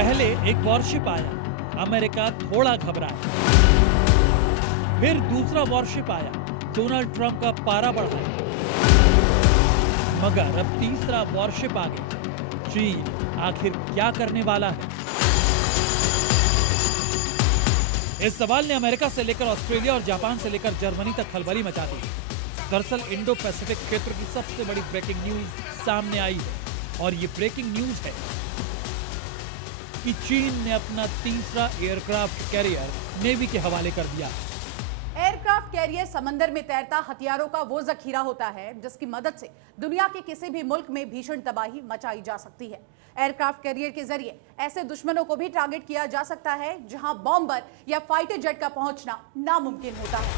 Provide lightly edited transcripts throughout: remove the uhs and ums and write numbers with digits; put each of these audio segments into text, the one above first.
पहले एक वॉरशिप आया, अमेरिका थोड़ा घबराया। फिर दूसरा वॉरशिप आया, डोनाल्ड ट्रंप का पारा बढ़ाया। मगर अब तीसरा वॉरशिप आ गया। चीन आखिर क्या करने वाला है? इस सवाल ने अमेरिका से लेकर ऑस्ट्रेलिया और जापान से लेकर जर्मनी तक खलबली मचा दी। दरअसल इंडो पैसिफिक क्षेत्र की सबसे बड़ी ब्रेकिंग न्यूज सामने आई है और ये ब्रेकिंग न्यूज है कि चीन ने अपना तीसरा एयरक्राफ्ट कैरियर नेवी के हवाले कर दिया। एयरक्राफ्ट कैरियर समंदर में तैरता हथियारों का वो जखीरा होता है जिसकी मदद से दुनिया के किसी भी मुल्क में भीषण तबाही मचाई जा सकती है। एयरक्राफ्ट कैरियर के जरिए ऐसे दुश्मनों को भी टारगेट किया जा सकता है जहां बॉम्बर या फाइटर जेट का पहुंचना नामुमकिन होता है।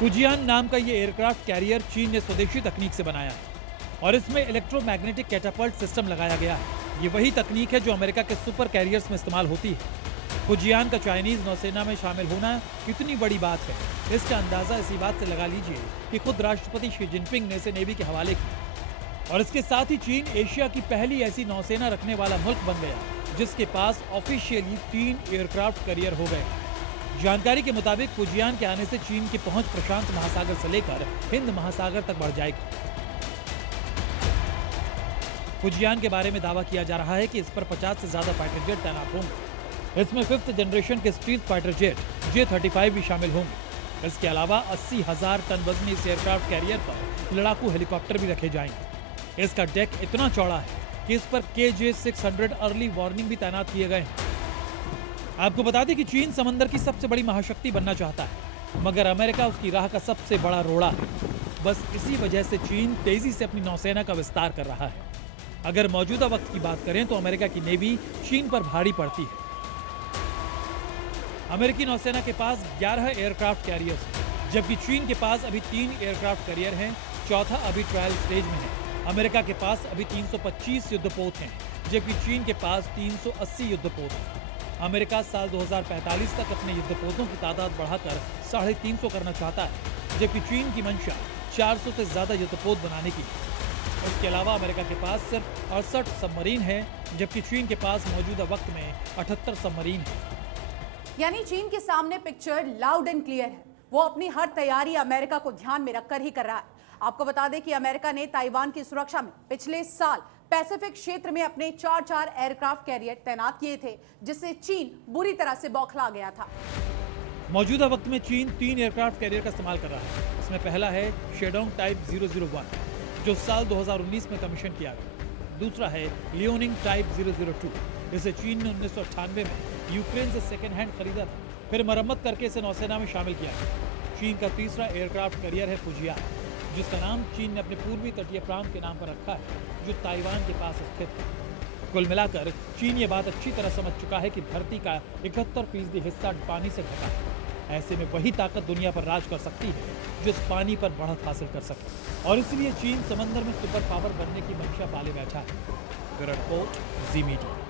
फुजियान नाम का ये एयरक्राफ्ट कैरियर चीन ने स्वदेशी तकनीक से बनाया है और इसमें इलेक्ट्रोमैग्नेटिक कैटापल्ट सिस्टम लगाया गया है। ये वही तकनीक है जो अमेरिका के सुपर कैरियर्स में इस्तेमाल होती है। फुजियान का चाइनीज नौसेना में शामिल होना कितनी बड़ी बात है, इसका अंदाजा इसी बात से लगा लीजिए कि खुद राष्ट्रपति शी जिनपिंग ने इसे नेवी के हवाले किया। और इसके साथ ही चीन एशिया की पहली ऐसी नौसेना रखने वाला मुल्क बन गया जिसके पास ऑफिशियली 3 एयरक्राफ्ट कैरियर हो गए। जानकारी के मुताबिक फुजियान के आने से चीन की पहुंच प्रशांत महासागर से लेकर हिंद महासागर तक बढ़ जाएगी। फुजियान के बारे में दावा किया जा रहा है कि इस पर 50 से ज्यादा फाइटर जेट तैनात होंगे। इसमें 5th जनरेशन के स्ट्रीट फाइटर जेट J-35 भी शामिल होंगे। इसके अलावा 80,000 टन वजनी इस एयरक्राफ्ट कैरियर पर लड़ाकू हेलीकॉप्टर भी रखे जाएंगे। इसका डेक इतना चौड़ा है कि इस पर KJ-600 अर्ली वार्निंग भी तैनात किए गए हैं। आपको बता दें कि चीन समंदर की सबसे बड़ी महाशक्ति बनना चाहता है, मगर अमेरिका उसकी राह का सबसे बड़ा रोड़ा है। बस इसी वजह से चीन तेजी से अपनी नौसेना का विस्तार कर रहा है। अगर मौजूदा वक्त की बात करें तो अमेरिका की नेवी चीन पर भारी पड़ती है। अमेरिकी नौसेना के पास 11 एयरक्राफ्ट कैरियर्स हैं, जबकि चीन के पास अभी 3 एयरक्राफ्ट कैरियर हैं, चौथा अभी ट्रायल स्टेज में है। अमेरिका के पास अभी 325 युद्धपोत हैं, जबकि चीन के पास 380 युद्धपोत हैं। अमेरिका साल 2045 तक अपने युद्धपोतों की तादाद बढ़ाकर 350 करना चाहता है, जबकि चीन की मंशा 400 से ज्यादा युद्धपोत बनाने की है। इसके अलावा अमेरिका के पास सिर्फ 68 सबमरीन है, जबकि चीन के पास मौजूदा वक्त में 78 सबमरीन है। यानी चीन के सामने पिक्चर लाउड एंड क्लियर है। वो अपनी हर तैयारी अमेरिका को ध्यान में रखकर ही कर रहा है। आपको बता दें कि अमेरिका ने ताइवान की सुरक्षा में पिछले साल पैसिफिक क्षेत्र में अपने 4 एयरक्राफ्ट कैरियर तैनात किए थे, जिससे चीन बुरी तरह से बौखला गया था। मौजूदा वक्त में चीन 3 एयरक्राफ्ट कैरियर का इस्तेमाल कर रहा है। इसमें पहला है शेडोंग टाइप 001 जो साल 2019 में कमीशन किया गया। दूसरा है लियोनिंग टाइप 002, इसे चीन ने 1998 में यूक्रेन से सेकेंड हैंड खरीदा था, फिर मरम्मत करके इसे नौसेना में शामिल किया गया। चीन का तीसरा एयरक्राफ्ट कैरियर है फुजियान, जिसका नाम चीन ने अपने पूर्वी तटीय प्रांत के नाम पर रखा है, जो ताइवान के पास स्थित है। कुल मिलाकर चीन ये बात अच्छी तरह समझ चुका है कि धरती का 71% हिस्सा पानी से ढका है। ऐसे में वही ताकत दुनिया पर राज कर सकती है जो इस पानी पर बढ़त हासिल कर सके, और इसलिए चीन समंदर में सुपर पावर बनने की मंशा पाले बैठा है। ब्यूरो रिपोर्ट, जी मीडिया।